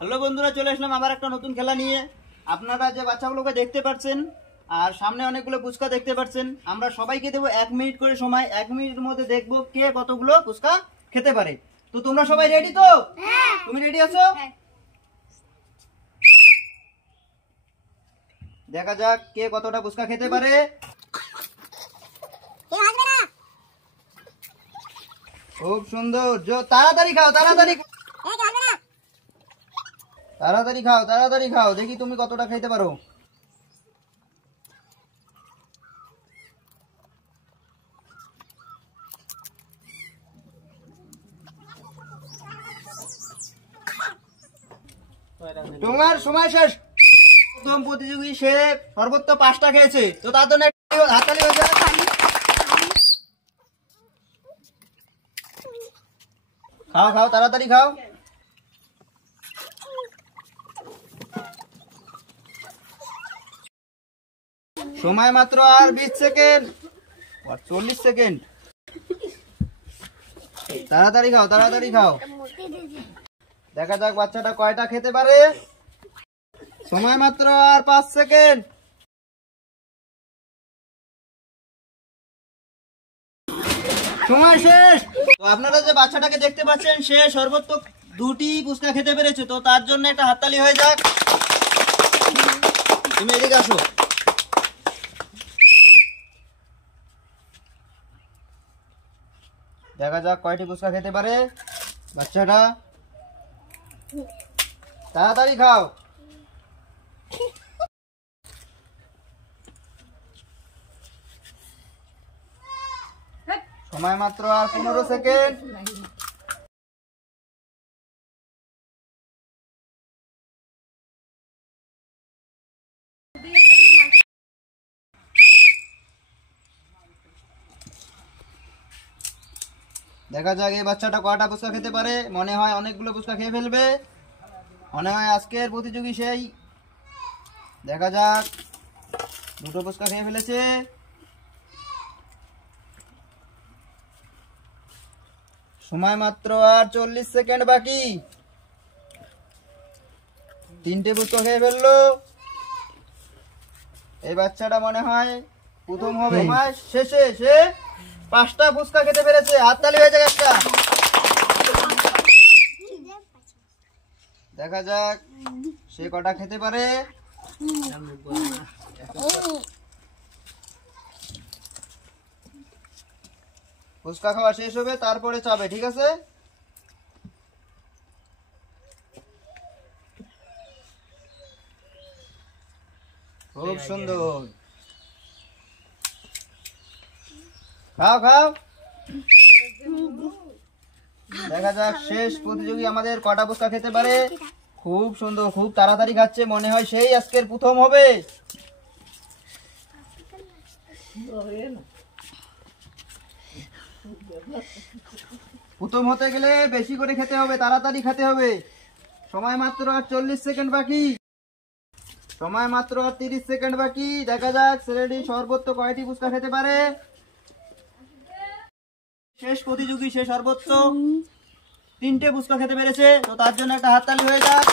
Hello বন্ধুরা, চলে আসলাম আবার একটা নতুন খেলা নিয়ে। আপনারা যে বাচ্চাগুলোকে দেখতে পাচ্ছেন আর সামনে অনেকগুলো ফুচকা দেখতে পাচ্ছেন, আমরা সবাইকে দেবো 1 মিনিট করে সময়। 1 মিনিটের মধ্যে দেখবো কে কতগুলো ফুচকা খেতে পারে। তো তোমরা সবাই রেডি তো? হ্যাঁ। তুমি রেডি আছো? হ্যাঁ। দেখা যাক কে কতটা ফুচকা খেতে পারে। খুব সুন্দর, তাড়াতাড়ি খাও, তাড়াতাড়ি তাড়াতাড়ি খাও, তাড়াতাড়ি খাও, দেখি তুমি কতটা খেতে পারো। তোমার সময় শেষ। প্রথম প্রতিযোগী সে সর্বোচ্চ 5টা খেয়েছে, তো তার জন্য হাততালি হয়ে যায়। খাও খাও, তাড়াতাড়ি খাও। সময় মাত্র আর 20 সেকেন্ড, 40 সেকেন্ড। তাড়াতাড়ি খাও, তাড়াতাড়ি খাও। দেখা যাক বাচ্চাটা কয়টা খেতে পারে। সময় মাত্র আর 5 সেকেন্ড। সময় শেষ। তো আপনারা যে বাচ্চাটাকে দেখতে পাচ্ছেন, সে সর্বোচ্চ 2টি ফুচকা খেতে পেরেছে, তো তার জন্য একটা হাততালি হয়ে যাক। তুমি এদিকে আসো। দেখা যাক কয়টি ফুচকা খেতে পারে বাচ্চাটা। তাড়াতাড়ি খাও। সময় মাত্র আর 15 সেকেন্ড। দেখা যাক এই বাচ্চাটা কয়টা ফুচকা খেতে পারে। মনে হয় অনেকগুলো ফুচকা খেয়ে ফেলবে, মনে হয় আজকের প্রতিযোগী সেই। দেখা যাক, 2টো ফুচকা খেয়ে ফেলেছে। সময় মাত্র আর 40 সেকেন্ড বাকি। 3টে ফুচকা খেয়ে ফেললো। এই বাচ্চাটা মনে হয় প্রথম হবে। শেষে সে 5টা ফুচকা খেতে পেরেছে। হাততালি হয়ে যাক একটা। দেখা যাক সে কটা খেতে পারে। ফুচকা খাওয়া শেষ হবে, তারপরে চাবে, ঠিক আছে? খুব সুন্দর, খাও খাও। দেখা যাক শেষ প্রতিযোগী আমাদের কটা ফুচকা খেতে পারে। খুব সুন্দর, খুব তাড়াতাড়ি খাচ্ছে, মনে হয় সেই আজকের প্রথম হবে। প্রথম হতে গেলে বেশি করে খেতে হবে, তাড়াতাড়ি খেতে হবে। সময় মাত্র আর 40 সেকেন্ড বাকি। সময় মাত্র আর 30 সেকেন্ড বাকি। দেখা যাক ছেলেটি সর্বোচ্চ কয়টি ফুচকা খেতে পারে। শেষ প্রতিযোগী সে সর্বোচ্চ 3টে ফুচকা খেতে পেরেছে, তো তার জন্য একটা হাততালি হয়ে যাক।